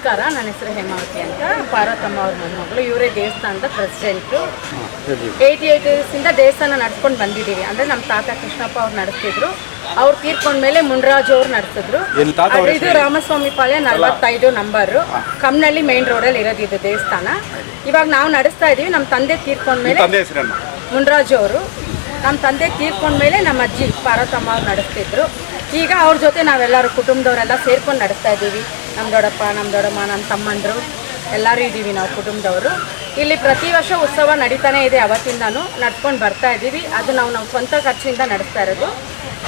ನಮಸ್ಕಾರ, ನನ್ನ ಹೆಸರು ಹೇಮಾವತಿ ಅಂತ, ಪಾರ್ವತಮ್ಮ ಅವ್ರ ಮೊಮ್ಮಗಳು. ಇವರೇ ದೇವಸ್ಥಾನದ ಪ್ರೆಸಿಡೆಂಟು. 88 ಡೇಸಿಂದ ದೇವಸ್ಥಾನ ನಡ್ಸ್ಕೊಂಡು ಬಂದಿದ್ದೀವಿ. ಅಂದರೆ ನಮ್ಮ ತಾತ ಕೃಷ್ಣಪ್ಪ ಅವ್ರು ನಡೆಸ್ತಿದ್ರು. ಅವ್ರು ತೀರ್ಕೊಂಡ್ಮೇಲೆ ಮುನ್ರಾಜು ಅವ್ರು ನಡೆಸಿದ್ರು. ಇದು ರಾಮಸ್ವಾಮಿ ಪಾಳ್ಯ 45 ನಂಬರು, ಕಮ್ನಳ್ಳಿ ಮೇನ್ ರೋಡಲ್ಲಿ ಇರೋದು ಇದು ದೇವಸ್ಥಾನ. ಇವಾಗ ನಾವು ನಡೆಸ್ತಾ ಇದ್ದೀವಿ. ನಮ್ಮ ತಂದೆ ತೀರ್ಕೊಂಡ್ಮೇಲೆ ಮುನ್ರಾಜು ಅವರು, ನಮ್ಮ ತಂದೆ ತೀರ್ಕೊಂಡ್ಮೇಲೆ ನಮ್ಮ ಅಜ್ಜಿ ಪಾರ್ವತಮ್ಮ ಅವ್ರು ನಡೆಸ್ತಿದ್ರು. ಈಗ ಅವ್ರ ಜೊತೆ ನಾವೆಲ್ಲರೂ ಕುಟುಂಬದವರೆಲ್ಲ ಸೇರ್ಕೊಂಡು ನಡೆಸ್ತಾ ಇದ್ದೀವಿ. ನಮ್ಮ ದೊಡ್ಡಪ್ಪ, ನಮ್ಮ ದೊಡ್ಡಮ್ಮ, ನಮ್ಮ ತಮ್ಮಂದರು ಎಲ್ಲರೂ ಇದ್ದೀವಿ ನಾವು ಕುಟುಂಬದವರು. ಇಲ್ಲಿ ಪ್ರತಿ ವರ್ಷ ಉತ್ಸವ ನಡೀತಾನೆ ಇದೆ. ಅವತ್ತಿಂದನೂ ನಡ್ಕೊಂಡು ಬರ್ತಾ ಇದ್ದೀವಿ. ಅದು ನಾವು ನಮ್ಮ ಸ್ವಂತ ಖರ್ಚಿಂದ ನಡೆಸ್ತಾ ಇರೋದು.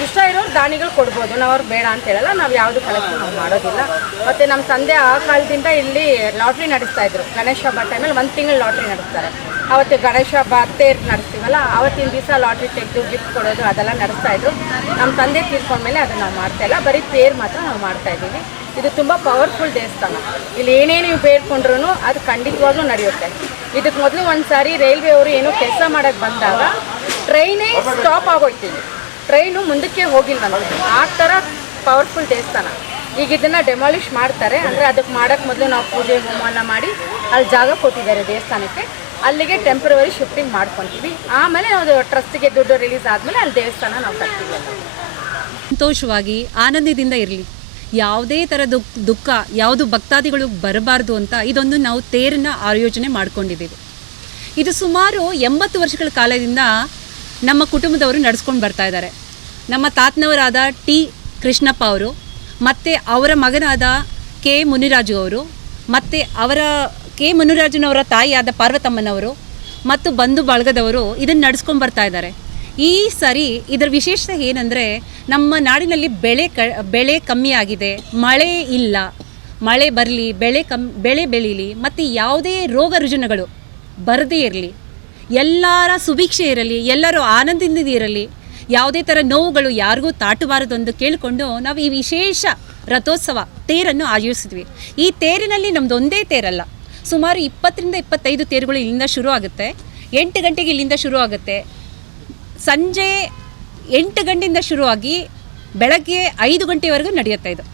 ಇಷ್ಟ ಇರೋರು ದಾನಿಗಳು ಕೊಡ್ಬೋದು, ನಾವು ಅವ್ರು ಬೇಡ ಅಂತ ಹೇಳಲ್ಲ. ನಾವು ಯಾವುದು ಕಲೆಕ್ಷನ್ ನಾವು ಮಾಡೋದಿಲ್ಲ. ಮತ್ತು ನಮ್ಮ ತಂದೆ ಆ ಕಾಲದಿಂದ ಇಲ್ಲಿ ಲಾಟ್ರಿ ನಡೆಸ್ತಾ ಇದ್ರು. ಗಣೇಶ ಹಬ್ಬ ಟೈಮಲ್ಲಿ 1 ತಿಂಗಳು ಲಾಟ್ರಿ ನಡೆಸ್ತಾರೆ. ಅವತ್ತು ಗಣೇಶ ಹಬ್ಬ ತೇರು ನಡೆಸ್ತೀವಲ್ಲ, ಆವತ್ತಿನ ದಿವಸ ಲಾಟ್ರಿ ತೆಗೆದು ಗಿಫ್ಟ್ ಕೊಡೋದು ಅದೆಲ್ಲ ನಡೆಸ್ತಾಯಿದ್ರು. ನಮ್ಮ ತಂದೆ ತೀರ್ಕೊಂಡ್ಮೇಲೆ ಅದನ್ನು ನಾವು ಮಾಡ್ತಾಯಿಲ್ಲ, ಬರೀ ತೇರು ಮಾತ್ರ ನಾವು ಮಾಡ್ತಾಯಿದ್ದೀವಿ. ಇದು ತುಂಬ ಪವರ್ಫುಲ್ ದೇವಸ್ಥಾನ. ಇಲ್ಲಿ ಏನೇ ನೀವು ಬೇಡ್ಕೊಂಡ್ರೂ ಅದು ಖಂಡಿತವಾಗ್ಲೂ ನಡೆಯುತ್ತೆ. ಇದಕ್ಕೆ ಮೊದಲು ಒಂದು ಸಾರಿ ರೈಲ್ವೆ ಅವರು ಏನೋ ಕೆಲಸ ಮಾಡೋಕ್ಕೆ ಬಂದಾಗ ಟ್ರೈನೇ ಸ್ಟಾಪ್ ಆಗೋಯ್ತೀವಿ. ಟ್ರೈನು ಮುಂದಕ್ಕೆ ಹೋಗಿಲ್ವಂತೆ. ಆ ಥರ ಪವರ್ಫುಲ್ ದೇವಸ್ಥಾನ. ಈಗ ಇದನ್ನು ಡೆಮಾಲಿಷ್ ಮಾಡ್ತಾರೆ. ಅಂದರೆ ಅದಕ್ಕೆ ಮಾಡೋಕ್ಕೆ ಮೊದಲು ನಾವು ಪೂಜೆ ಹೋಮ ಎಲ್ಲ ಮಾಡಿ ಅಲ್ಲಿ ಜಾಗ ಕೊಟ್ಟಿದ್ದಾರೆ ದೇವಸ್ಥಾನಕ್ಕೆ. ಅಲ್ಲಿಗೆ ಟೆಂಪ್ರವರಿ ಶಿಫ್ಟಿಂಗ್ ಮಾಡ್ಕೊತೀವಿ. ಆಮೇಲೆ ನಾವು ಟ್ರಸ್ಟಿಗೆ ದುಡ್ಡು ರಿಲೀಸ್ ಆದಮೇಲೆ ಅಲ್ಲಿ ದೇವಸ್ಥಾನ ನಾವು ಕಟ್ತೀವಿ. ಸಂತೋಷವಾಗಿ ಆನಂದದಿಂದ ಇರಲಿ. ಯಾವುದೇ ಥರ ದುಃಖ ಯಾವುದು ಭಕ್ತಾದಿಗಳು ಬರಬಾರ್ದು ಅಂತ ಇದೊಂದು ನಾವು ತೇರನ್ನು ಆಯೋಜನೆ ಮಾಡ್ಕೊಂಡಿದ್ದೀವಿ. ಇದು ಸುಮಾರು 80 ವರ್ಷಗಳ ಕಾಲದಿಂದ ನಮ್ಮ ಕುಟುಂಬದವರು ನಡೆಸ್ಕೊಂಡು ಬರ್ತಾ ಇದ್ದಾರೆ. ನಮ್ಮ ತಾತನವರಾದ ಟಿ ಕೃಷ್ಣಪ್ಪ ಅವರು, ಮತ್ತು ಅವರ ಮಗನಾದ ಕೆ ಮುನಿರಾಜು ಅವರು, ಮತ್ತು ಅವರ ಕೆ ಮುನಿರಾಜನವರ ತಾಯಿಯಾದ ಪಾರ್ವತಮ್ಮನವರು ಮತ್ತು ಬಂಧು ಬಳಗದವರು ಇದನ್ನು ನಡೆಸ್ಕೊಂಡು ಬರ್ತಾ ಇದ್ದಾರೆ. ಈ ಸರಿ ಇದರ ವಿಶೇಷತೆ ಏನಂದರೆ, ನಮ್ಮ ನಾಡಿನಲ್ಲಿ ಬೆಳೆ ಕಮ್ಮಿ ಆಗಿದೆ, ಮಳೆ ಇಲ್ಲ. ಮಳೆ ಬರಲಿ, ಬೆಳೆ ಬೆಳೀಲಿ, ಮತ್ತು ಯಾವುದೇ ರೋಗ ರುಜಿನಗಳು ಬರದೇ ಇರಲಿ, ಎಲ್ಲರ ಸುಭಿಕ್ಷೆ ಇರಲಿ, ಎಲ್ಲರೂ ಆನಂದದಿಂದ ಇರಲಿ, ಯಾವುದೇ ಥರ ನೋವುಗಳು ಯಾರಿಗೂ ತಾಟಬಾರದು ಎಂದು ಕೇಳಿಕೊಂಡು ನಾವು ಈ ವಿಶೇಷ ರಥೋತ್ಸವ ತೇರನ್ನು ಆಯೋಜಿಸಿದ್ವಿ. ಈ ತೇರಿನಲ್ಲಿ ನಮ್ಮದು ಒಂದೇ ತೇರಲ್ಲ, ಸುಮಾರು 20ರಿಂದ 25 ತೇರುಗಳು ಇಲ್ಲಿಂದ ಶುರು ಆಗುತ್ತೆ. 8 ಗಂಟೆಗೆ ಇಲ್ಲಿಂದ ಶುರು ಆಗುತ್ತೆ. ಸಂಜೆ 8 ಗಂಟೆಯಿಂದ ಶುರುವಾಗಿ ಬೆಳಗ್ಗೆ 5 ಗಂಟೆವರೆಗೂ ನಡೆಯುತ್ತೆ ಇದು.